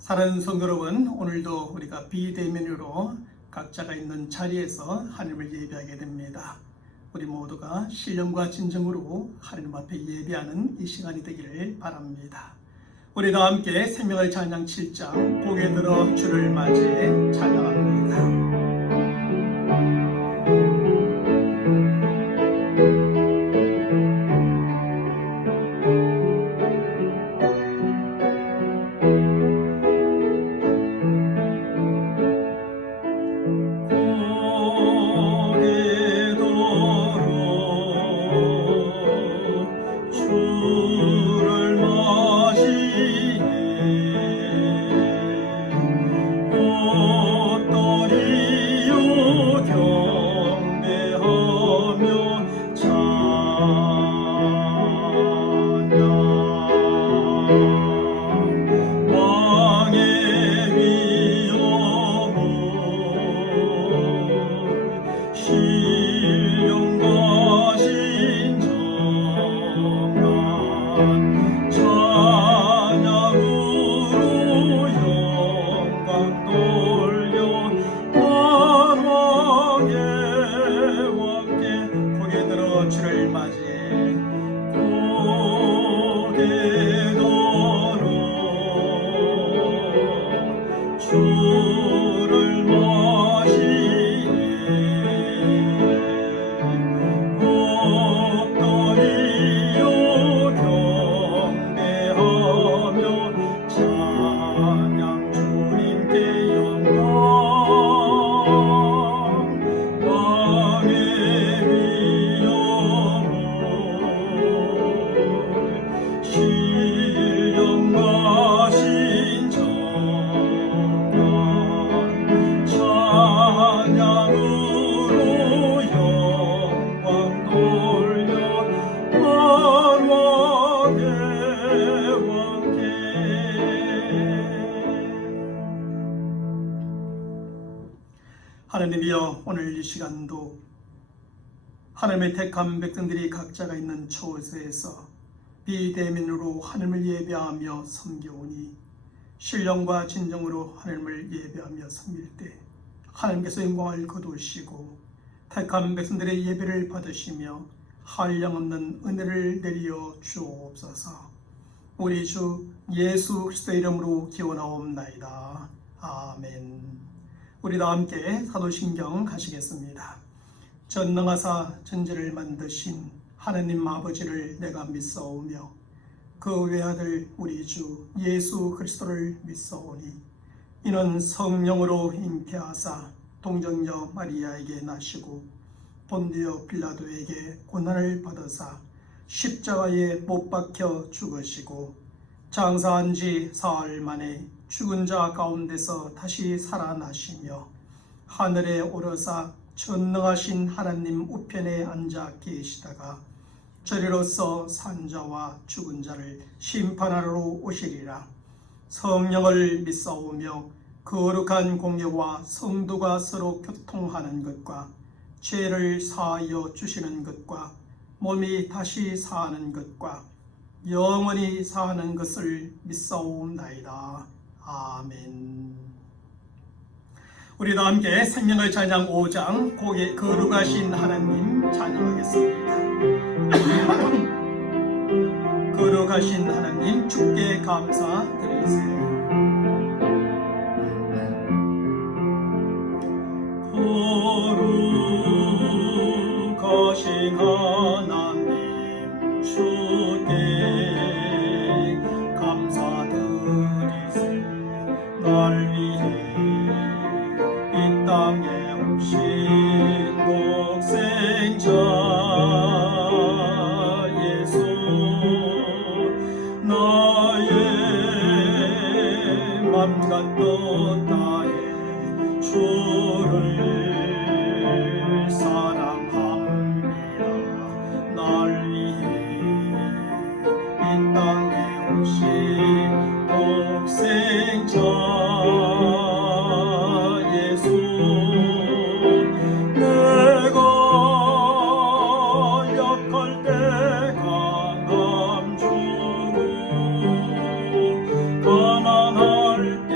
사랑하는 성도 여러분, 오늘도 우리가 비대면으로 각자가 있는 자리에서 하나님을 예배하게 됩니다. 우리 모두가 신령과 진정으로 하나님 앞에 예배하는 이 시간이 되기를 바랍니다. 우리 다 함께 생명의 찬양 7장 고개 들어 주를 맞이해 찬양합니다. 하나님이여, 오늘 이 시간도 하나님의 택한 백성들이 각자가 있는 처소에서 비대면으로 하나님을 예배하며 섬겨오니 신령과 진정으로 하나님을 예배하며 섬길 때 하나님께서 영광을 거두시고 택한 백성들의 예배를 받으시며 한량없는 은혜를 내려 주옵소서. 우리 주 예수 그리스도의 이름으로 기원하옵나이다. 아멘. 우리 다 함께 사도신경 가시겠습니다. 전능하사 천지를 만드신 하나님 아버지를 내가 믿사오며 그 외아들 우리 주 예수 그리스도를 믿사오니 이는 성령으로 잉태하사 동정녀 마리아에게 나시고 본디오 빌라도에게 고난을 받으사 십자가에 못 박혀 죽으시고 장사한 지 사흘 만에 죽은 자 가운데서 다시 살아나시며 하늘에 오르사 전능하신 하나님 우편에 앉아 계시다가 저리로서 산자와 죽은 자를 심판하러 오시리라. 성령을 믿사오며 거룩한 공예와 성도가 서로 교통하는 것과 죄를 사하여 주시는 것과 몸이 다시 사는 것과 영원히 사는 것을 믿사옵나이다. 아멘. 우리 다 함께 생명의 찬양 5장 고개 거룩하신 하나님 찬양하겠습니다. 거룩하신 하나님 주께 감사드리세요. 거룩하신 하나님 주께 감사드리세. 날 위해 이 땅에 오신 독생자 예수 나의 맘과 뜻 다해 주를 사랑합니다. 날 위해 이 땅에 오신 독생자 예수 내가 약할 때 강함 주고 가난할 때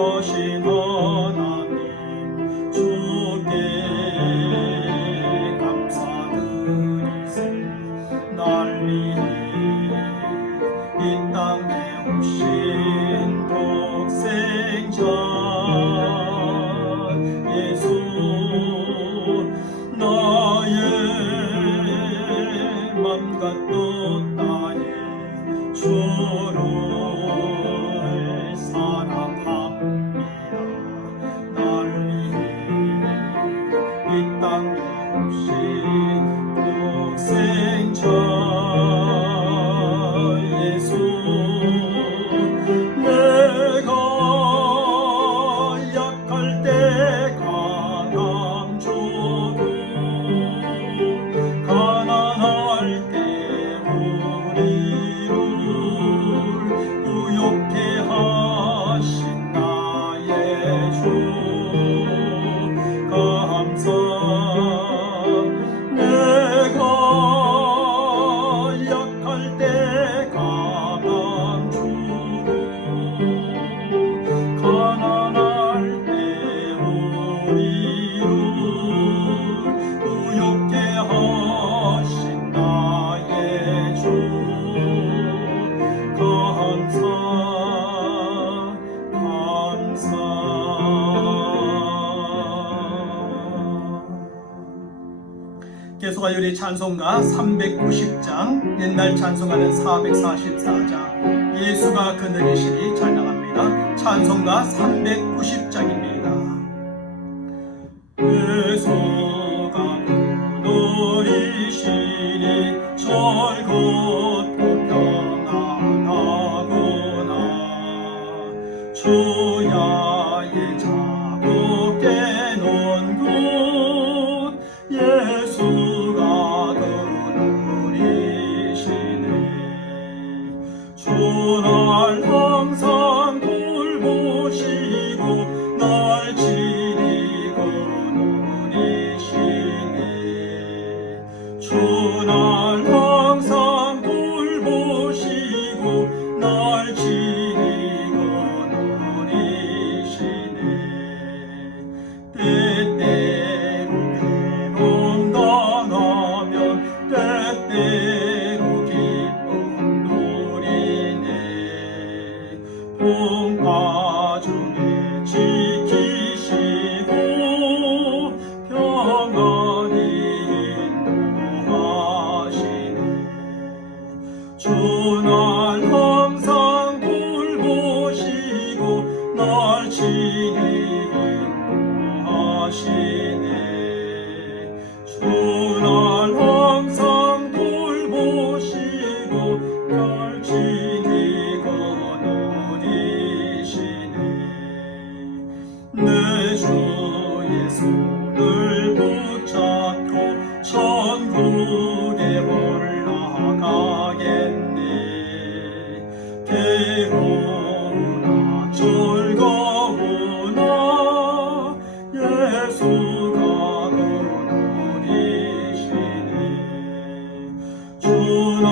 거신 하나님 주께 감사드리세. 날 위해 이 땅에 오신 독생자 예수, 나의 맘과 뜻 다해 주를 사랑합니다. 날 위해 이 땅에 오신 독생자 예수, 내가 약할 때 강함 주고 가난할 때 우리를 구욕해 하신 나의 주 감사. 내가 약할 때 강함 주고 가난할 때 우리를 구욕해 하신 나의 주 감사 감사. 계속하여 우리 찬송가 390장, 옛날 찬송가는 444장, 예수가 그늘이시니 찬양합니다. 찬송가 390장입니다. 예수가 그늘이시니 절곳 평안하구나. 주야의 자국 깨놓은 곳 예수가 그늘이시네. 주 날 항상 돌보시고 날 지니고 누리시네. 주 날 항상 돌보시고 날 지니고 누리시네. 때때로 괴로움 당하면 때때로 기쁨 누리네. 풍파 중에 지키시고 평안히 인도하시네. 주 날 항상 돌보시고 날 친히 인도하시네. 주 날 항상 돌보시고 날 친히 거느리시네. 내 주의 손을 붙잡고 천국에 올라가겠네. 괴로우나 즐거우나 예수가 그늘이시네. 주 날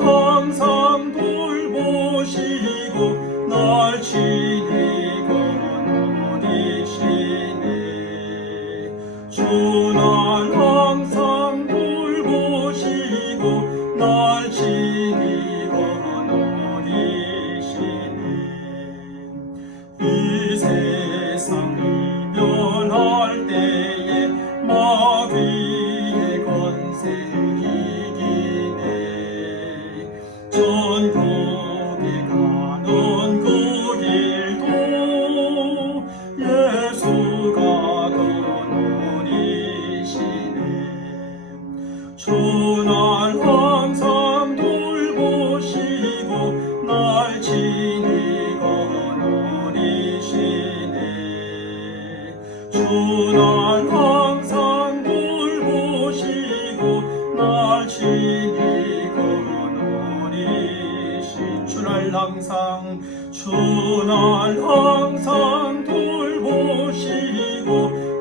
항상 돌보시고 날 친히 거느리시네. 주 날 항상 돌보시고 날 친히 거느리시네. 이 세상 이별할 때에 마귀의 권세 이기네. 천국에 가는 그 길도 예수가 그늘이시네. 주 날 항상 돌보시고 날 친히 거느리시네. 주 날 항상 돌보시고 날 친히 거느리시. 주 날 항상 돌보시고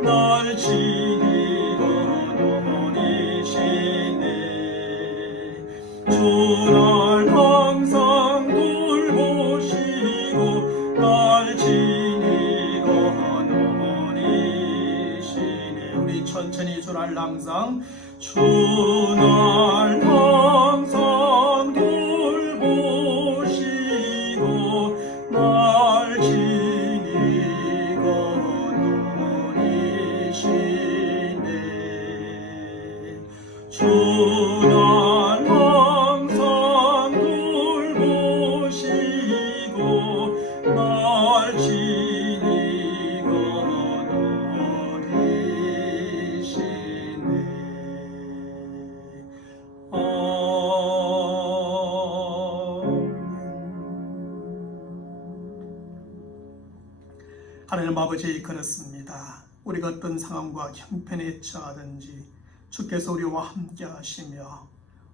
날 친히 거느리시네. 주 날 항상 돌보시고 날 친히 주 날 항상 주 날 항상 돌보시고 날 지니고 누리시네 주 날 항상 돌보시고 날 지니고 누리시네 하나님 아버지, 그렇습니다. 우리가 어떤 상황과 형편에 처하든지 주께서 우리와 함께 하시며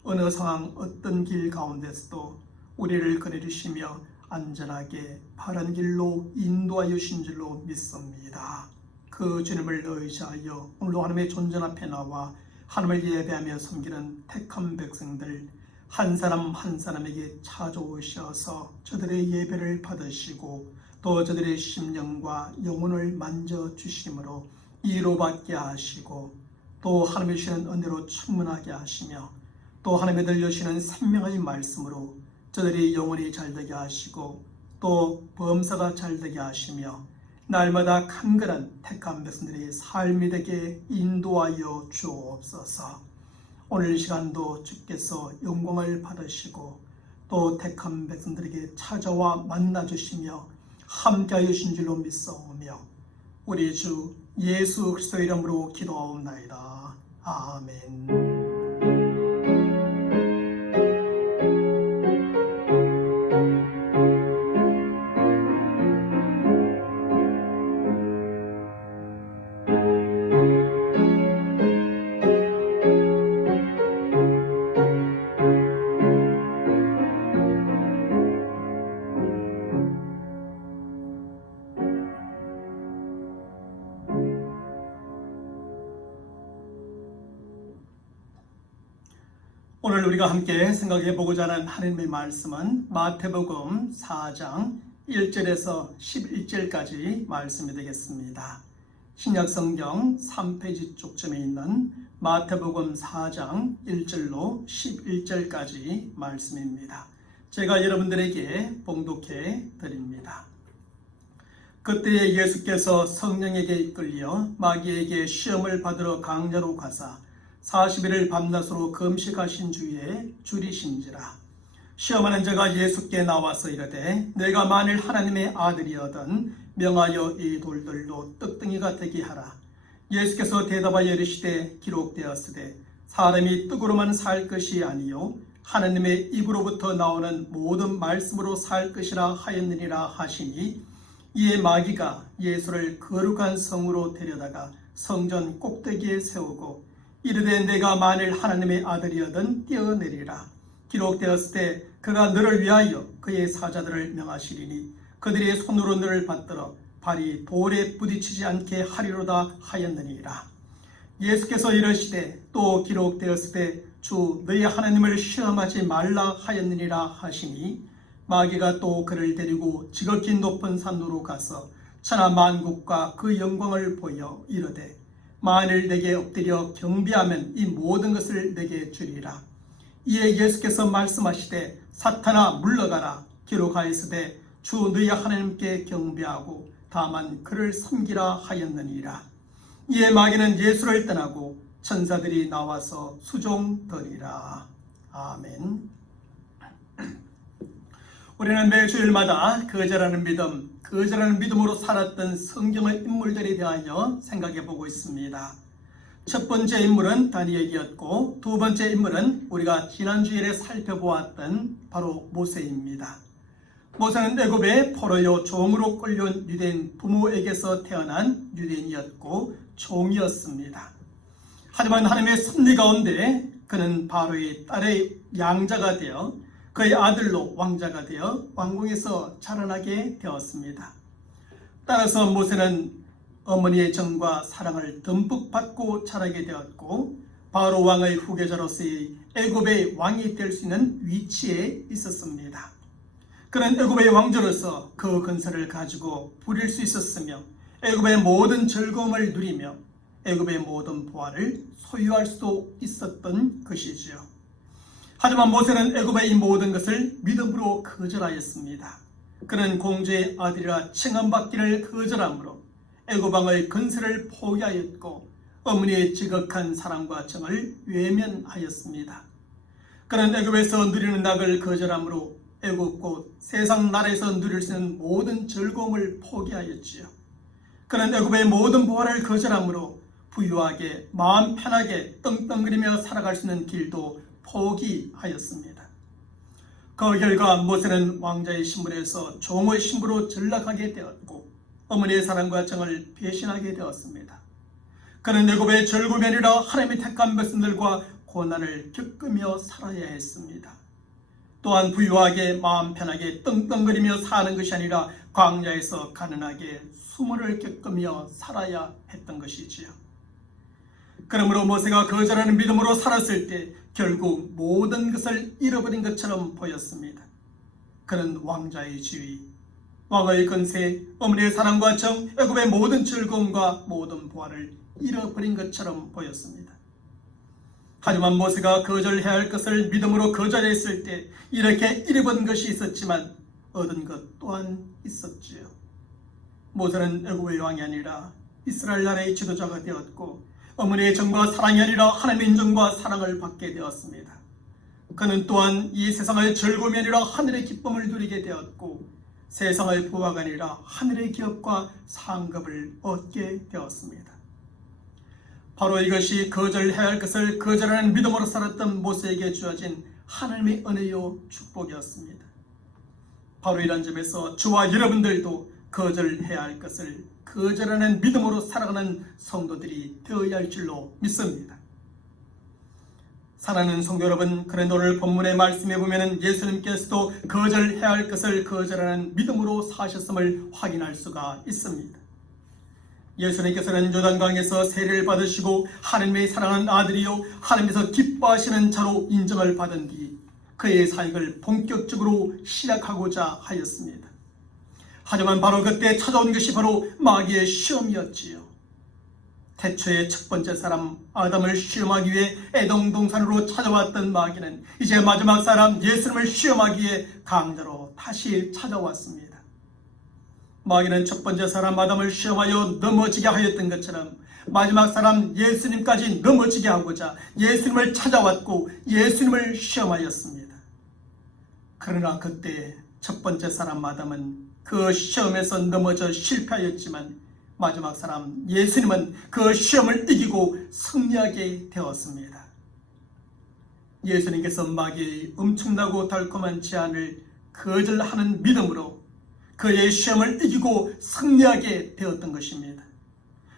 어느 상황 어떤 길 가운데서도 우리를 거느리시며 안전하게 바른 길로 인도하여 주신 줄로 믿습니다. 그 주님을 의지하여 오늘도 하나님의 존전 앞에 나와 하나님을 예배하며 섬기는 택한 백성들 한 사람 한 사람에게 찾아오셔서 저들의 예배를 받으시고 또 저들의 심령과 영혼을 만져주심으로 위로받게 하시고 또 하나님의 주시는 은혜로 충만하게 하시며 또 하나님의 들려주시는 생명의 말씀으로 저들이 영혼이 잘되게 하시고 또 범사가 잘되게 하시며 날마다 간절한 택한 백성들의 삶이 되게 인도하여 주옵소서. 오늘 이 시간도 주께서 영광을 받으시고 또 택한 백성들에게 찾아와 만나주시며 함께하여 주신 줄로 믿사오며 우리 주 예수 그리스도 이름으로 기도하옵나이다. 아멘. 오늘 우리가 함께 생각해 보고자 하는 하나님의 말씀은 마태복음 4장 1절에서 11절까지 말씀이 되겠습니다. 신약성경 3페이지 쪽쯤에 있는 마태복음 4장 1절로 11절까지 말씀입니다. 제가 여러분들에게 봉독해 드립니다. 그때에 예수께서 성령에게 이끌려 마귀에게 시험을 받으러 강야로 가사 40일을 밤낮으로 금식하신 주에 줄이신지라. 시험하는 자가 예수께 나와서 이르되 내가 만일 하나님의 아들이거든 명하여 이 돌들로 떡덩이가 되게 하라. 예수께서 대답하여 이르시되 기록되었으되 사람이 떡으로만 살 것이 아니요 하나님의 입으로부터 나오는 모든 말씀으로 살 것이라 하였느니라 하시니 이에 마귀가 예수를 거룩한 성으로 데려다가 성전 꼭대기에 세우고 이르되 내가 만일 하나님의 아들이거든 뛰어내리라. 기록되었을 때 그가 너를 위하여 그의 사자들을 명하시리니 그들의 손으로 너를 받들어 발이 돌에 부딪히지 않게 하리로다 하였느니라. 예수께서 이르시되 또 기록되었을 때 주 너희 하나님을 시험하지 말라 하였느니라 하시니 마귀가 또 그를 데리고 지극히 높은 산으로 가서 천하 만국과 그 영광을 보여 이르되 만일 내게 엎드려 경배하면 이 모든 것을 내게 주리라. 이에 예수께서 말씀하시되 사탄아 물러가라. 기록하였으되 주 너희 하나님께 경배하고 다만 그를 섬기라 하였느니라. 이에 마귀는 예수를 떠나고 천사들이 나와서 수종더리라. 아멘. 우리는 매 주일마다 거절하는 믿음으로 살았던 성경의 인물들에 대하여 생각해 보고 있습니다. 첫 번째 인물은 다니엘이었고 두 번째 인물은 우리가 지난 주일에 살펴보았던 바로 모세입니다. 모세는 애굽의 포로요 종으로 끌려온 유대인 부모에게서 태어난 유대인이었고 종이었습니다. 하지만 하나님의 섭리 가운데 그는 바로의 딸의 양자가 되어 그의 아들로 왕자가 되어 왕궁에서 자라나게 되었습니다. 따라서 모세는 어머니의 정과 사랑을 듬뿍 받고 자라게 되었고 바로 왕의 후계자로서의 애굽의 왕이 될 수 있는 위치에 있었습니다. 그는 애굽의 왕조로서 그 근세를 가지고 부릴 수 있었으며 애굽의 모든 즐거움을 누리며 애굽의 모든 보화를 소유할 수도 있었던 것이지요. 하지만 모세는 애굽의 이 모든 것을 믿음으로 거절하였습니다. 그는 공주의 아들이라 칭함받기를 거절하므로 애굽 왕의 건세를 포기하였고 어머니의 지극한 사랑과 정을 외면하였습니다. 그는 애굽에서 누리는 낙을 거절하므로 애굽 곧 세상 나라에서 누릴 수 있는 모든 즐거움을 포기하였지요. 그는 애굽의 모든 보화를 거절하므로 부유하게 마음 편하게 떵떵거리며 살아갈 수 있는 길도 포기하였습니다. 그 결과 모세는 왕자의 신분에서 종의 신부로 전락하게 되었고 어머니의 사랑과 정을 배신하게 되었습니다. 그는 애굽의 절구이 아니라 하나님이 택한 백성들과 고난을 겪으며 살아야 했습니다. 또한 부유하게 마음 편하게 떵떵거리며 사는 것이 아니라 광야에서 가난하게 수모를 겪으며 살아야 했던 것이지요. 그러므로 모세가 거절하는 믿음으로 살았을 때 결국 모든 것을 잃어버린 것처럼 보였습니다. 그는 왕자의 지위, 왕의 건세, 어머니의 사랑과 정, 애굽의 모든 즐거움과 모든 보화를 잃어버린 것처럼 보였습니다. 하지만 모세가 거절해야 할 것을 믿음으로 거절했을 때 이렇게 잃어버린 것이 있었지만 얻은 것 또한 있었지요. 모세는 애굽의 왕이 아니라 이스라엘 나라의 지도자가 되었고 어머니의 정과 사랑이 아니라 하나님의 인정과 사랑을 받게 되었습니다. 그는 또한 이 세상의 즐거움이 아니라 하늘의 기쁨을 누리게 되었고 세상의 부와가 아니라 하늘의 기업과 상급을 얻게 되었습니다. 바로 이것이 거절해야 할 것을 거절하는 믿음으로 살았던 모세에게 주어진 하나님의 은혜요 축복이었습니다. 바로 이런 점에서 저와 여러분들도 거절해야 할 것을 거절하는 믿음으로 살아가는 성도들이 되어야 할 줄로 믿습니다. 사랑하는 성도 여러분, 그런데 오늘 본문의 말씀에 보면 예수님께서도 거절해야 할 것을 거절하는 믿음으로 사셨음을 확인할 수가 있습니다. 예수님께서는 요단강에서 세례를 받으시고 하나님의 사랑하는 아들이요 하나님께서 기뻐하시는 자로 인정을 받은 뒤 그의 사역을 본격적으로 시작하고자 하였습니다. 하지만 바로 그때 찾아온 것이 바로 마귀의 시험이었지요. 태초의 첫 번째 사람 아담을 시험하기 위해 에돔 동산으로 찾아왔던 마귀는 이제 마지막 사람 예수님을 시험하기 위해 강자로 다시 찾아왔습니다. 마귀는 첫 번째 사람 아담을 시험하여 넘어지게 하였던 것처럼 마지막 사람 예수님까지 넘어지게 하고자 예수님을 찾아왔고 예수님을 시험하였습니다. 그러나 그때 첫 번째 사람 아담은 그 시험에서 넘어져 실패하였지만 마지막 사람 예수님은 그 시험을 이기고 승리하게 되었습니다. 예수님께서 마귀의 엄청나고 달콤한 제안을 거절하는 믿음으로 그의 시험을 이기고 승리하게 되었던 것입니다.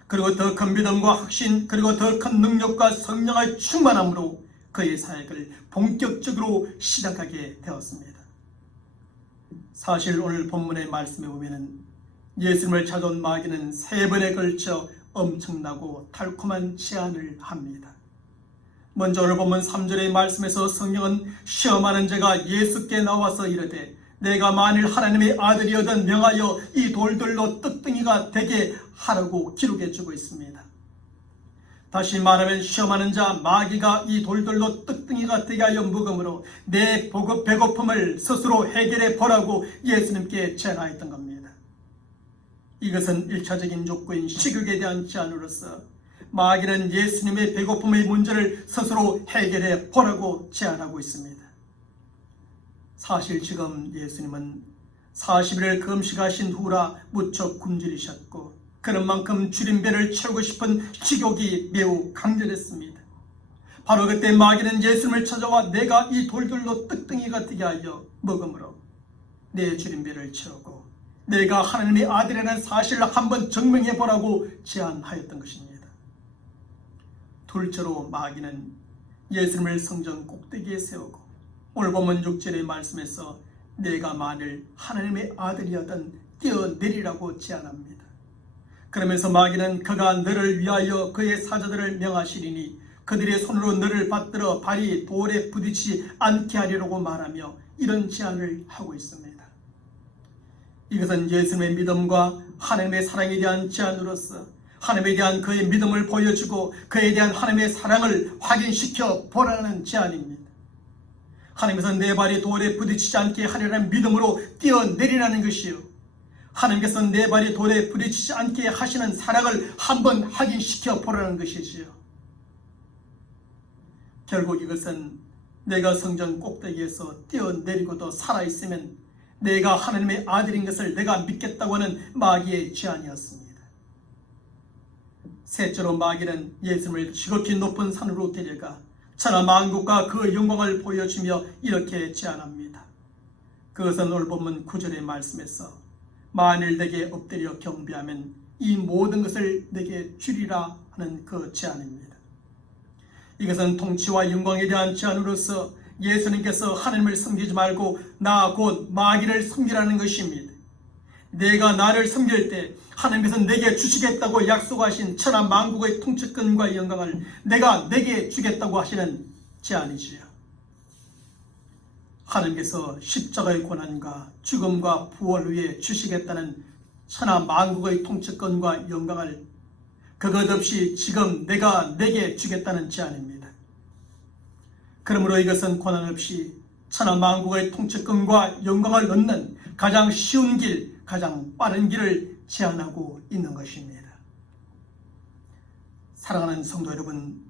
그리고 더 큰 믿음과 확신, 그리고 더 큰 능력과 성령의 충만함으로 그의 사역을 본격적으로 시작하게 되었습니다. 사실 오늘 본문의 말씀에 보면 예수님을 찾아온 마귀는 3번에 걸쳐 엄청나고 달콤한 제안을 합니다. 먼저 오늘 본문 3절의 말씀에서 성령은 시험하는 자가 예수께 나와서 이르되 내가 만일 하나님의 아들이여든 명하여 이 돌들로 떡덩이가 되게 하라고 기록해주고 있습니다. 다시 말하면 시험하는 자 마귀가 이 돌들로 떡덩이가 되게 하여 먹음으로 내 배고픔을 스스로 해결해 보라고 예수님께 제안하였던 겁니다. 이것은 1차적인 족구인 식욕에 대한 제안으로서 마귀는 예수님의 배고픔의 문제를 스스로 해결해 보라고 제안하고 있습니다. 사실 지금 예수님은 40일을 금식하신 후라 무척 굶주리셨고 그런 만큼 줄임배를 채우고 싶은 식욕이 매우 강렬했습니다. 바로 그때 마귀는 예수님을 찾아와 내가 이 돌들로 떡덩이가 되게 하여 먹음으로 내 줄임배를 채우고 내가 하나님의 아들이라는 사실을 한번 증명해 보라고 제안하였던 것입니다. 둘째로 마귀는 예수님을 성전 꼭대기에 세우고 오늘 본문 6절의 말씀에서 내가 만일 하나님의 아들이었던 뛰어내리라고 제안합니다. 그러면서 마귀는 그가 너를 위하여 그의 사자들을 명하시리니 그들의 손으로 너를 받들어 발이 돌에 부딪히지 않게 하리라고 말하며 이런 제안을 하고 있습니다. 이것은 예수님의 믿음과 하나님의 사랑에 대한 제안으로서 하나님에 대한 그의 믿음을 보여주고 그에 대한 하나님의 사랑을 확인시켜 보라는 제안입니다. 하나님께서 내 발이 돌에 부딪히지 않게 하리라는 믿음으로 뛰어내리라는 것이요, 하나님께서 내 발이 돌에 부딪히지 않게 하시는 사랑을 한번 확인시켜 보라는 것이지요. 결국 이것은 내가 성전 꼭대기에서 뛰어내리고도 살아있으면 내가 하나님의 아들인 것을 내가 믿겠다고 하는 마귀의 제안이었습니다. 셋째로 마귀는 예수님을 지극히 높은 산으로 데려가 천하 만국과 그 영광을 보여주며 이렇게 제안합니다. 그것은 오늘 본문 9절의 말씀에서 만일 내게 엎드려 경배하면 이 모든 것을 내게 주리라 하는 그 제안입니다. 이것은 통치와 영광에 대한 제안으로서 예수님께서 하나님을 섬기지 말고 나 곧 마귀를 섬기라는 것입니다. 내가 나를 섬길 때 하나님께서 내게 주시겠다고 약속하신 천하 만국의 통치권과 영광을 내게 주겠다고 하시는 제안이지요. 하나님께서 십자가의 고난과 죽음과 부활 후에 주시겠다는 천하 만국의 통치권과 영광을 그것 없이 지금 내게 주겠다는 제안입니다. 그러므로 이것은 고난 없이 천하 만국의 통치권과 영광을 얻는 가장 쉬운 길, 가장 빠른 길을 제안하고 있는 것입니다. 사랑하는 성도 여러분,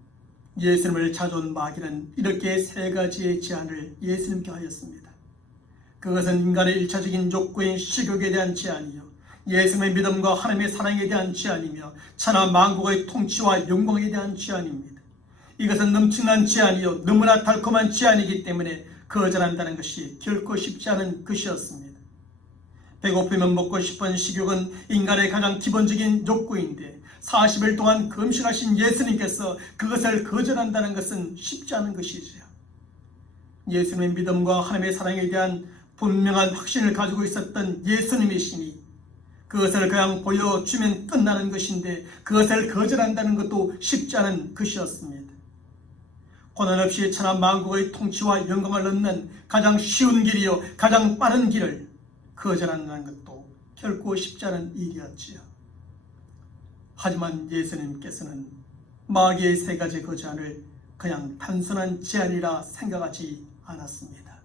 예수님을 찾아온 마귀는 이렇게 세 가지의 제안을 예수님께 하였습니다. 그것은 인간의 일차적인 욕구인 식욕에 대한 제안이요, 예수님의 믿음과 하나님의 사랑에 대한 제안이며 천하 만국의 통치와 영광에 대한 제안입니다. 이것은 넘치는 제안이요, 너무나 달콤한 제안이기 때문에 거절한다는 것이 결코 쉽지 않은 것이었습니다. 배고프면 먹고 싶은 식욕은 인간의 가장 기본적인 욕구인데 40일 동안 금식하신 예수님께서 그것을 거절한다는 것은 쉽지 않은 것이지요. 예수님의 믿음과 하나님의 사랑에 대한 분명한 확신을 가지고 있었던 예수님이시니 그것을 그냥 보여주면 끝나는 것인데 그것을 거절한다는 것도 쉽지 않은 것이었습니다. 고난 없이 천하 만국의 통치와 영광을 얻는 가장 쉬운 길이요, 가장 빠른 길을 거절한다는 것도 결코 쉽지 않은 일이었지요. 하지만 예수님께서는 마귀의 세 가지 그 제안을 그냥 단순한 제안이라 생각하지 않았습니다.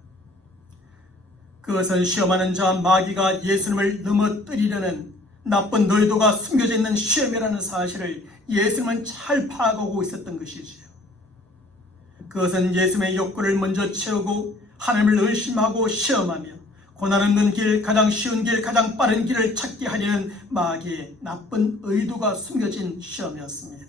그것은 시험하는 자 마귀가 예수님을 넘어뜨리려는 나쁜 의도가 숨겨져 있는 시험이라는 사실을 예수님은 잘 파악하고 있었던 것이지요. 그것은 예수님의 욕구를 먼저 채우고 하나님을 의심하고 시험하며 고난 없는 길, 가장 쉬운 길, 가장 빠른 길을 찾게 하려는 마귀의 나쁜 의도가 숨겨진 시험이었습니다.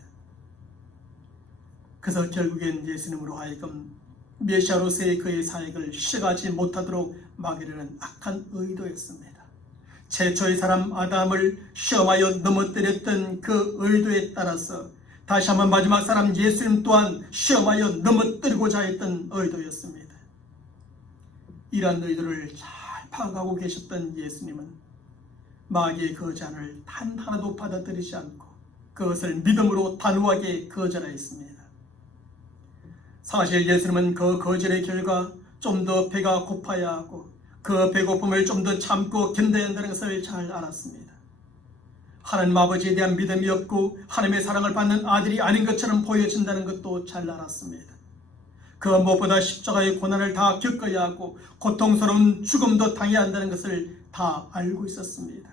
그래서 결국엔 예수님으로 하여금 메시아로서의 그의 사역을 시작하지 못하도록 마귀라는 악한 의도였습니다. 최초의 사람 아담을 시험하여 넘어뜨렸던 그 의도에 따라서 다시 한번 마지막 사람 예수님 또한 시험하여 넘어뜨리고자 했던 의도였습니다. 이러한 의도를 잘 파악하고 계셨던 예수님은 마귀의 그 제안을 단 하나도 받아들이지 않고 그것을 믿음으로 단호하게 거절하였습니다. 사실 예수님은 그 거절의 결과 좀 더 배가 고파야 하고 그 배고픔을 좀 더 참고 견뎌야 한다는 것을 잘 알았습니다. 하나님 아버지에 대한 믿음이 없고 하나님의 사랑을 받는 아들이 아닌 것처럼 보여진다는 것도 잘 알았습니다. 그 무엇보다 십자가의 고난을 다 겪어야 하고 고통스러운 죽음도 당해야 한다는 것을 다 알고 있었습니다.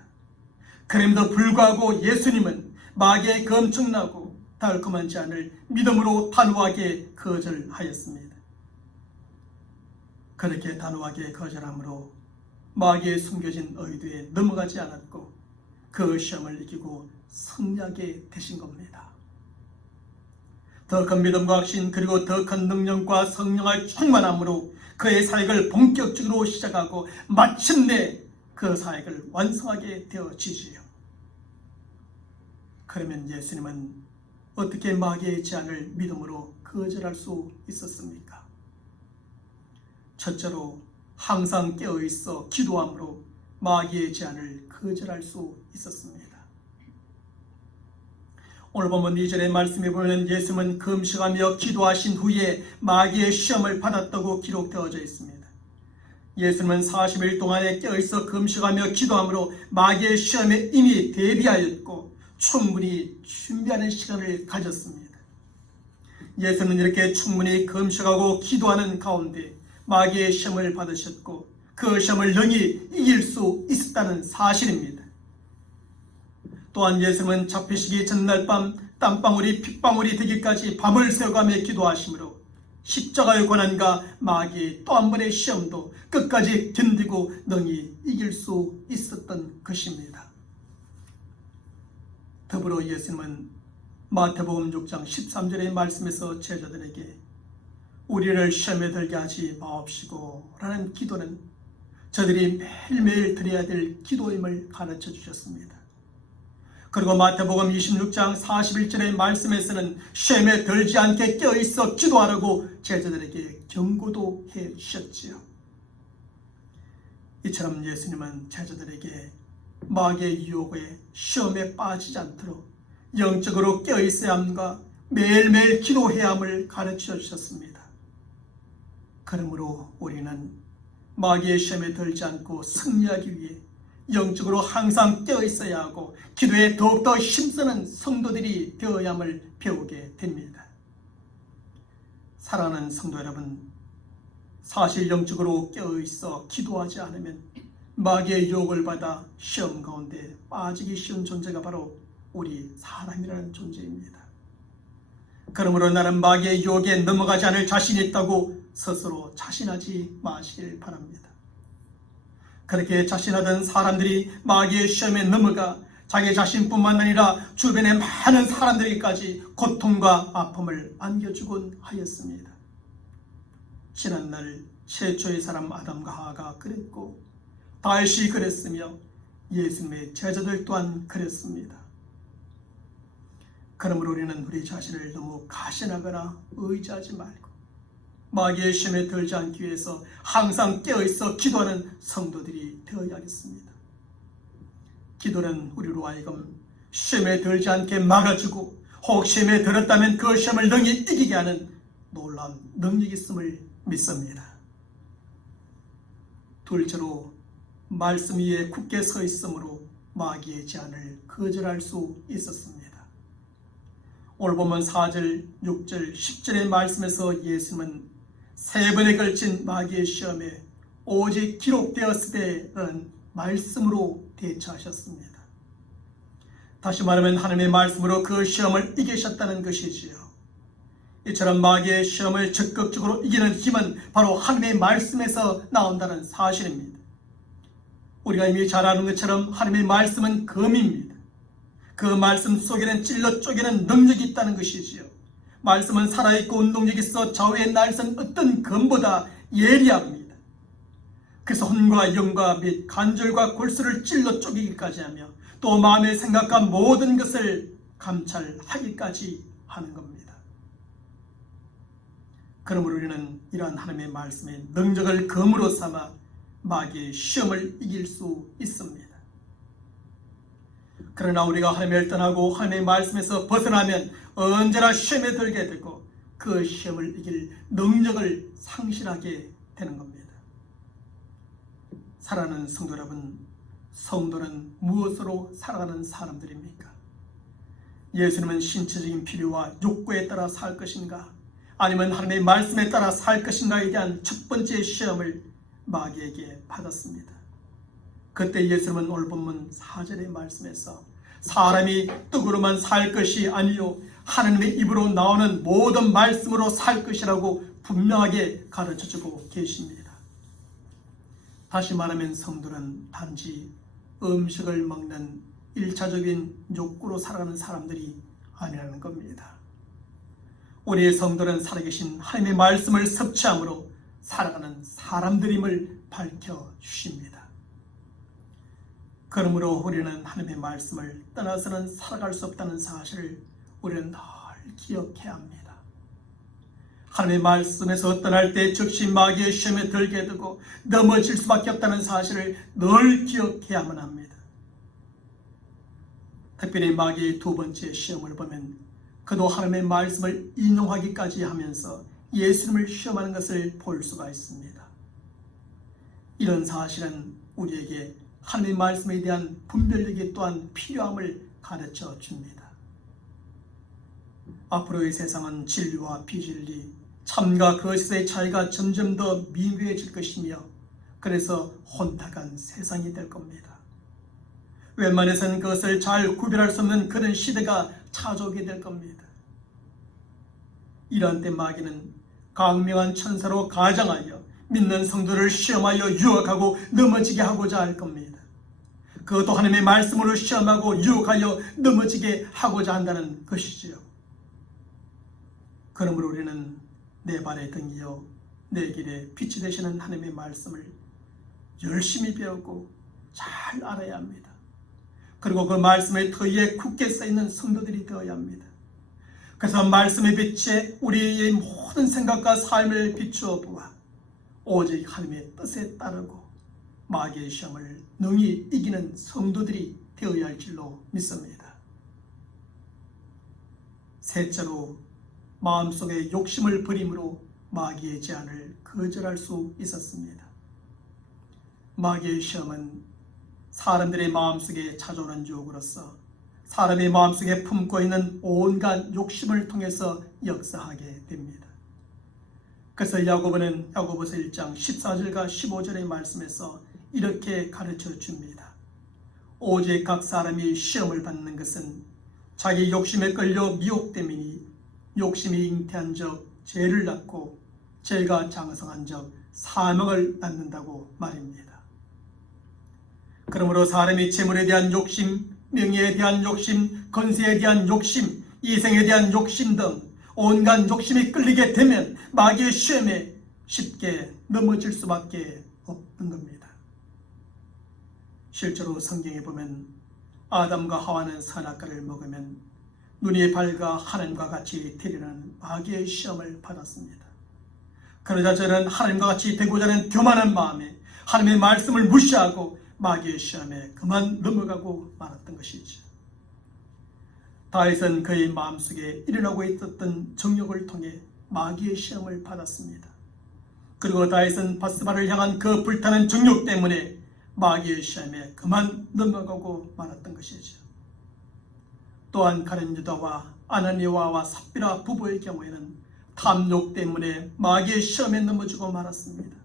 그럼에도 불구하고 예수님은 마귀의 그 엄청나고 달콤한 제안을 믿음으로 단호하게 거절하였습니다. 그렇게 단호하게 거절함으로 마귀의 숨겨진 의도에 넘어가지 않았고 그 시험을 이기고 승리하게 되신 겁니다. 더 큰 믿음과 확신 그리고 더 큰 능력과 성령의 충만함으로 그의 사역을 본격적으로 시작하고 마침내 그 사역을 완성하게 되어지지요. 그러면 예수님은 어떻게 마귀의 제안을 믿음으로 거절할 수 있었습니까? 첫째로 항상 깨어있어 기도함으로 마귀의 제안을 거절할 수 있었습니다. 오늘 보면 2절의 말씀에 보면 예수님은 금식하며 기도하신 후에 마귀의 시험을 받았다고 기록되어져 있습니다. 예수님은 40일 동안에 깨어있어 금식하며 기도함으로 마귀의 시험에 이미 대비하였고 충분히 준비하는 시간을 가졌습니다. 예수는 이렇게 충분히 금식하고 기도하는 가운데 마귀의 시험을 받으셨고 그 시험을 능히 이길 수 있었다는 사실입니다. 또한 예수님은 잡히시기 전날 밤 땀방울이 핏방울이 되기까지 밤을 새워가며 기도하시므로 십자가의 고난과 마귀의 또 한 번의 시험도 끝까지 견디고 능히 이길 수 있었던 것입니다. 더불어 예수님은 마태복음 6장 13절의 말씀에서 제자들에게 우리를 시험에 들게 하지 마옵시고 라는 기도는 저들이 매일매일 드려야 될 기도임을 가르쳐 주셨습니다. 그리고 마태복음 26장 41절의 말씀에서는 시험에 들지 않게 깨어있어 기도하라고 제자들에게 경고도 해 주셨지요. 이처럼 예수님은 제자들에게 마귀의 유혹에 시험에 빠지지 않도록 영적으로 깨어있어야 함과 매일매일 기도해야 함을 가르쳐 주셨습니다. 그러므로 우리는 마귀의 시험에 들지 않고 승리하기 위해 영적으로 항상 깨어있어야 하고 기도에 더욱더 힘쓰는 성도들이 되어야 함을 배우게 됩니다. 사랑하는 성도 여러분, 사실 영적으로 깨어있어 기도하지 않으면 마귀의 유혹을 받아 시험 가운데 빠지기 쉬운 존재가 바로 우리 사람이라는 존재입니다. 그러므로 나는 마귀의 유혹에 넘어가지 않을 자신이 있다고 스스로 자신하지 마시길 바랍니다. 그렇게 자신하던 사람들이 마귀의 시험에 넘어가 자기 자신뿐만 아니라 주변의 많은 사람들에게까지 고통과 아픔을 안겨주곤 하였습니다. 지난날 최초의 사람 아담과 하와가 그랬고 다윗이 그랬으며 예수님의 제자들 또한 그랬습니다. 그러므로 우리는 우리 자신을 너무 가신하거나 의지하지 말고 마귀의 시험에 들지 않기 위해서 항상 깨어있어 기도하는 성도들이 되어야겠습니다. 기도는 우리로 하여금 시험에 들지 않게 막아주고 혹 시험에 들었다면 그 시험을 능히 이기게 하는 놀라운 능력이 있음을 믿습니다. 둘째로 말씀 위에 굳게 서 있으므로 마귀의 제안을 거절할 수 있었습니다. 오늘 보면 4절, 6절, 10절의 말씀에서 예수님은 세 번에 걸친 마귀의 시험에 오직 기록되었으되라는 말씀으로 대처하셨습니다. 다시 말하면 하나님의 말씀으로 그 시험을 이기셨다는 것이지요. 이처럼 마귀의 시험을 적극적으로 이기는 힘은 바로 하나님의 말씀에서 나온다는 사실입니다. 우리가 이미 잘 아는 것처럼 하나님의 말씀은 검입니다. 그 말씀 속에는 찔러 쪼개는 능력이 있다는 것이지요. 말씀은 살아있고 운동력이 있어 좌우의 날선 어떤 검보다 예리합니다. 그래서 혼과 영과 및 관절과 골수를 찔러 쪼개기까지 하며 또 마음의 생각과 모든 것을 감찰하기까지 하는 겁니다. 그러므로 우리는 이러한 하나님의 말씀의 능력을 검으로 삼아 마귀의 시험을 이길 수 있습니다. 그러나 우리가 하나님을 떠나고 하나님의 말씀에서 벗어나면 언제나 시험에 들게 되고 그 시험을 이길 능력을 상실하게 되는 겁니다. 사랑하는 성도 여러분, 성도는 무엇으로 살아가는 사람들입니까? 예수님은 신체적인 필요와 욕구에 따라 살 것인가 아니면 하나님의 말씀에 따라 살 것인가에 대한 첫 번째 시험을 마귀에게 받았습니다. 그때 예수님은 오늘 본문 4절의 말씀에서 사람이 떡으로만 살 것이 아니요 하나님의 입으로 나오는 모든 말씀으로 살 것이라고 분명하게 가르쳐주고 계십니다. 다시 말하면 성도는 단지 음식을 먹는 1차적인 욕구로 살아가는 사람들이 아니라는 겁니다. 우리의 성도는 살아계신 하나님의 말씀을 섭취함으로 살아가는 사람들임을 밝혀주십니다. 그러므로 우리는 하나님의 말씀을 떠나서는 살아갈 수 없다는 사실을 우리는 늘 기억해야 합니다. 하나님의 말씀에서 떠날 때 즉시 마귀의 시험에 들게 되고 넘어질 수밖에 없다는 사실을 늘 기억해야만 합니다. 특별히 마귀의 두 번째 시험을 보면 그도 하나님의 말씀을 인용하기까지 하면서 예수님을 시험하는 것을 볼 수가 있습니다. 이런 사실은 우리에게 하나님의 말씀에 대한 분별력이 또한 필요함을 가르쳐 줍니다. 앞으로의 세상은 진리와 비진리, 참과 거짓의 차이가 점점 더 미묘해질 것이며 그래서 혼탁한 세상이 될 겁니다. 웬만해서는 그것을 잘 구별할 수 없는 그런 시대가 찾아오게 될 겁니다. 이러한 때 마귀는 강명한 천사로 가장하여 믿는 성도를 시험하여 유혹하고 넘어지게 하고자 할 겁니다. 그것도 하나님의 말씀으로 시험하고 유혹하여 넘어지게 하고자 한다는 것이지요. 그러므로 우리는 내 발의 등이요 내 길에 빛이 되시는 하나님의 말씀을 열심히 배우고 잘 알아야 합니다. 그리고 그 말씀의 터위에 굳게 써있는 성도들이 되어야 합니다. 그래서 말씀의 빛에 우리의 모든 생각과 삶을 비추어 보아 오직 하나님의 뜻에 따르고 마귀의 시험을 능히 이기는 성도들이 되어야 할 줄로 믿습니다. 셋째로 마음속에 욕심을 버림으로 마귀의 제안을 거절할 수 있었습니다. 마귀의 시험은 사람들의 마음속에 찾아오는 유혹으로서 사람의 마음속에 품고 있는 온갖 욕심을 통해서 역사하게 됩니다. 그래서 야고보는 야고보서 1장 14절과 15절의 말씀에서 이렇게 가르쳐 줍니다. 오직 각 사람이 시험을 받는 것은 자기 욕심에 끌려 미혹됨이니 욕심이 잉태한 적 죄를 낳고 죄가 장성한 적 사망을 낳는다고 말입니다. 그러므로 사람이 재물에 대한 욕심, 명예에 대한 욕심, 건세에 대한 욕심, 이생에 대한 욕심 등 온갖 욕심이 끌리게 되면 마귀의 시험에 쉽게 넘어질 수밖에 없는 겁니다. 실제로 성경에 보면 아담과 하와는 선악과를 먹으면 눈이 밝아 하나님과 같이 되리라는 마귀의 시험을 받았습니다. 그러자 저는 하나님과 같이 되고자 하는 교만한 마음에 하나님의 말씀을 무시하고 마귀의 시험에 그만 넘어가고 말았던 것이죠. 다윗은 그의 마음속에 일어나고 있었던 정욕을 통해 마귀의 시험을 받았습니다. 그리고 다윗은 바스바를 향한 그 불타는 정욕 때문에 마귀의 시험에 그만 넘어가고 말았던 것이죠. 또한 가룟 유다와 아나니아와 삽비라 부부의 경우에는 탐욕 때문에 마귀의 시험에 넘어지고 말았습니다.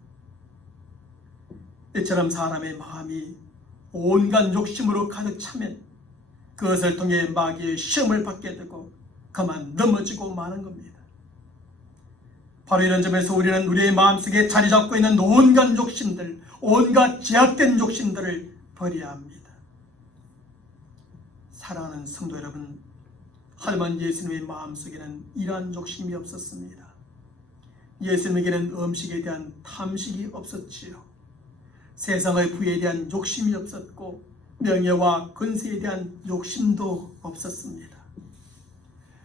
이처럼 사람의 마음이 온갖 욕심으로 가득 차면 그것을 통해 마귀의 시험을 받게 되고 그만 넘어지고 마는 겁니다. 바로 이런 점에서 우리는 우리의 마음속에 자리 잡고 있는 온갖 욕심들, 온갖 제약된 욕심들을 버려야 합니다. 사랑하는 성도 여러분, 하지만 예수님의 마음속에는 이러한 욕심이 없었습니다. 예수님에게는 음식에 대한 탐식이 없었지요. 세상의 부에 대한 욕심이 없었고 명예와 권세에 대한 욕심도 없었습니다.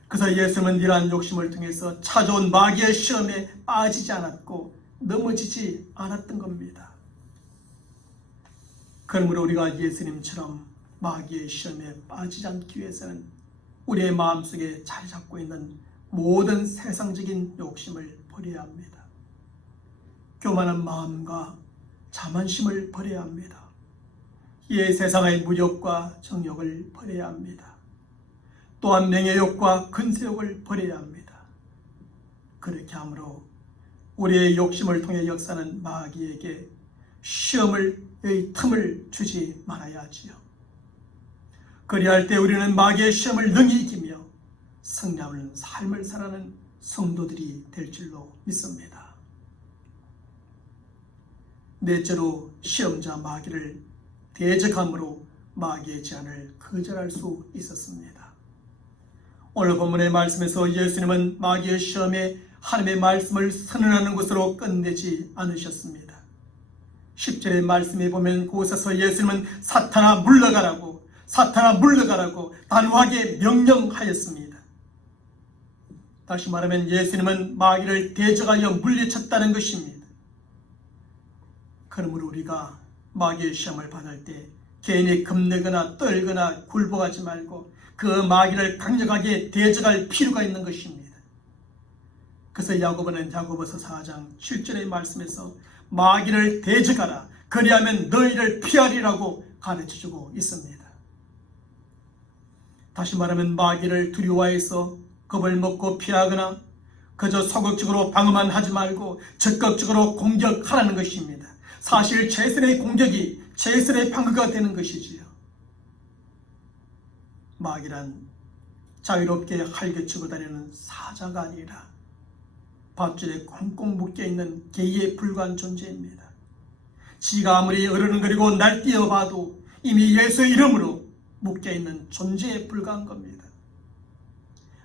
그래서 예수님은 이러한 욕심을 통해서 찾아온 마귀의 시험에 빠지지 않았고 넘어지지 않았던 겁니다. 그러므로 우리가 예수님처럼 마귀의 시험에 빠지지 않기 위해서는 우리의 마음속에 자리 잡고 있는 모든 세상적인 욕심을 버려야 합니다. 교만한 마음과 자만심을 버려야 합니다. 이 세상의 무욕과 정욕을 버려야 합니다. 또한 명예욕과 근세욕을 버려야 합니다. 그렇게 함으로 우리의 욕심을 통해 역사하는 마귀에게 시험의 틈을 주지 말아야 하지요. 그리할 때 우리는 마귀의 시험을 능히 이기며 승리하는 삶을 살아가는 성도들이 될 줄로 믿습니다. 넷째로 시험자 마귀를 대적함으로 마귀의 제안을 거절할 수 있었습니다. 오늘 본문의 말씀에서 예수님은 마귀의 시험에 하나님의 말씀을 선언하는 것으로 끝내지 않으셨습니다. 10절의 말씀에 보면 그곳에서 예수님은 사탄아 물러가라고 단호하게 명령하였습니다. 다시 말하면 예수님은 마귀를 대적하여 물리쳤다는 것입니다. 그러므로 우리가 마귀의 시험을 받을 때 괜히 겁내거나 떨거나 굴복하지 말고 그 마귀를 강력하게 대적할 필요가 있는 것입니다. 그래서 야고보는 야고보서 4장 7절의 말씀에서 마귀를 대적하라, 그리하면 너희를 피하리라고 가르쳐주고 있습니다. 다시 말하면 마귀를 두려워해서 겁을 먹고 피하거나 그저 소극적으로 방어만 하지 말고 적극적으로 공격하라는 것입니다. 사실 최선의 공격이 최선의 방어가 되는 것이지요. 마귀란 자유롭게 활개치고 다니는 사자가 아니라 밧줄에 꽁꽁 묶여있는 개에 불과한 존재입니다. 지가 아무리 어르렁거리고 날뛰어봐도 이미 예수의 이름으로 묶여있는 존재에 불과한 겁니다.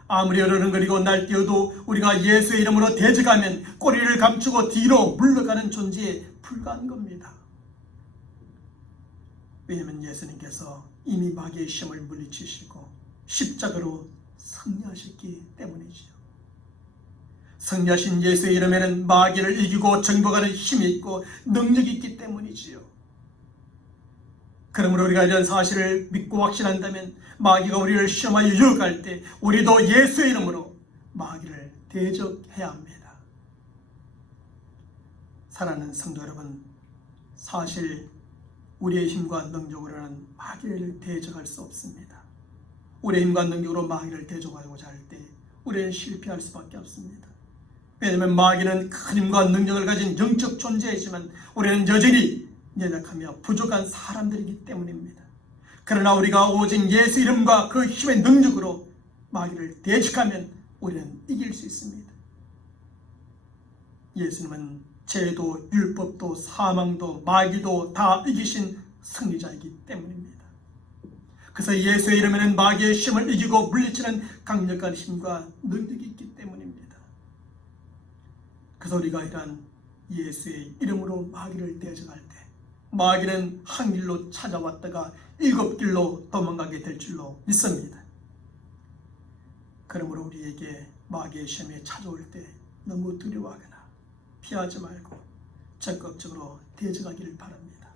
아무리 어르렁거리고 날뛰어도 우리가 예수의 이름으로 대적하면 꼬리를 감추고 뒤로 물러가는 존재에 불과한 겁니다. 왜냐하면 예수님께서 이미 마귀의 시험을 물리치시고 십자가로 승리하셨기 때문이지요. 승리하신 예수의 이름에는 마귀를 이기고 정복하는 힘이 있고 능력이 있기 때문이지요. 그러므로 우리가 이런 사실을 믿고 확신한다면 마귀가 우리를 시험하여 유혹할 때 우리도 예수의 이름으로 마귀를 대적해야 합니다. 사랑하는 성도 여러분, 사실 우리의 힘과 능력으로는 마귀를 대적할 수 없습니다. 우리의 힘과 능력으로 마귀를 대적하고자 할 때 우리는 실패할 수밖에 없습니다. 왜냐하면 마귀는 큰 힘과 능력을 가진 영적 존재이지만 우리는 여전히 연약하며 부족한 사람들이기 때문입니다. 그러나 우리가 오직 예수 이름과 그 힘의 능력으로 마귀를 대적하면 우리는 이길 수 있습니다. 예수님은 죄도 율법도 사망도 마귀도 다 이기신 승리자이기 때문입니다. 그래서 예수의 이름에는 마귀의 시험을 이기고 물리치는 강력한 힘과 능력이 있기 때문입니다. 그래서 우리가 이러한 예수의 이름으로 마귀를 대적할 때 마귀는 한 길로 찾아왔다가 7길로 도망가게 될 줄로 믿습니다. 그러므로 우리에게 마귀의 시험이 찾아올 때 너무 두려워하거나 피하지 말고 적극적으로 대적하기를 바랍니다.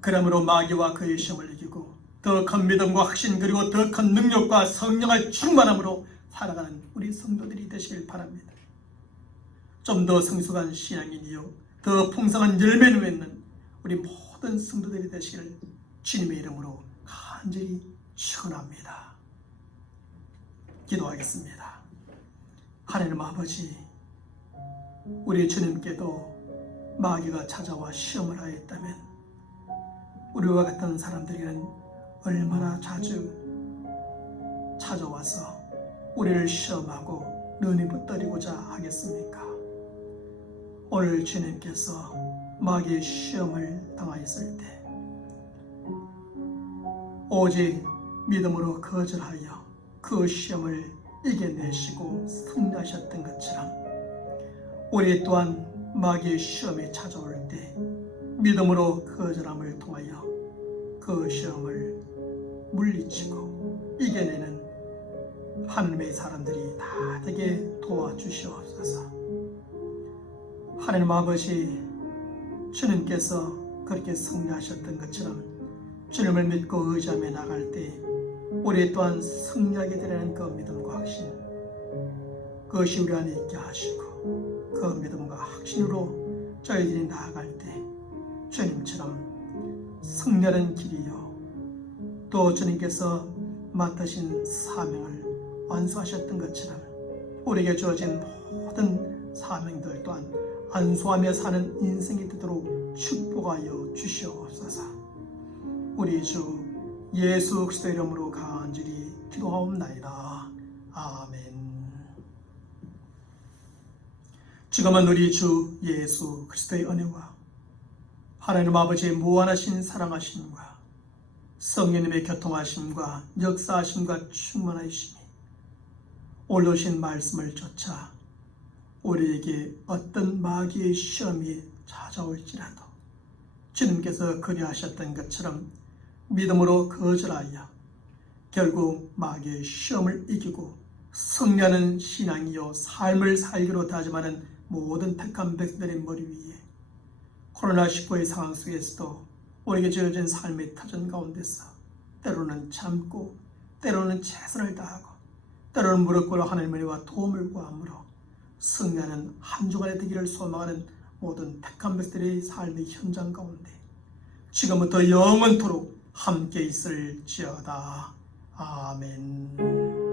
그러므로 마귀와 그의 시험을 이기고 더 큰 믿음과 확신 그리고 더 큰 능력과 성령의 충만함으로 살아가는 우리 성도들이 되시길 바랍니다. 좀 더 성숙한 신앙인이요 더 풍성한 열매를 맺는 우리 모든 성도들이 되시기를 주님의 이름으로 간절히 축원합니다. 기도하겠습니다. 하나님 아버지, 우리 주님께도 마귀가 찾아와 시험을 하였다면 우리와 같은 사람들에게는 얼마나 자주 찾아와서 우리를 시험하고 눈이 붙들이고자 하겠습니까? 오늘 주님께서 마귀의 시험을 당하였을 때 오직 믿음으로 거절하여 그 시험을 이겨내시고 승리하셨던 것처럼 우리 또한 마귀의 시험이 찾아올 때 믿음으로 거절함을 통하여 그 시험을 물리치고 이겨내는 하나님의 사람들이 다 되게 도와주시옵소서. 하나님 아버지, 주님께서 그렇게 승리하셨던 것처럼 주님을 믿고 의지하며 나갈 때 우리 또한 승리하게 되는 그 믿음과 확신, 그것이 우리 안에 있게 하시고 그 믿음과 확신으로 저희들이 나아갈 때 주님처럼 승리하는 길이요 또 주님께서 맡으신 사명을 완수하셨던 것처럼 우리에게 주어진 모든 사명들 또한 안수하며 사는 인생이 되도록 축복하여 주시옵소서. 우리 주 예수 그리스도 이름으로 간절히 기도하옵나이다. 아멘. 지금은 우리 주 예수 그리스도의 은혜와 하나님 아버지의 무한하신 사랑하심과 성령님의 교통하심과 역사하심과 충만하심이 올려오신 말씀을 쫓아 우리에게 어떤 마귀의 시험이 찾아올지라도 주님께서 그리하셨던 것처럼 믿음으로 거절하여 결국 마귀의 시험을 이기고 승리하는 신앙이요 삶을 살기로 다짐하는 모든 택한 백성들의 머리 위에 코로나19의 상황 속에서도 우리에게 주어진 삶의 터전 가운데서 때로는 참고 때로는 최선을 다하고 때로는 무릎 꿇어 하나님의 은혜와 도움을 구함으로 승리하는 한 주간의 되기를 소망하는 모든 택한 백성들의 삶의 현장 가운데 지금부터 영원토록 함께 있을지어다. 아멘.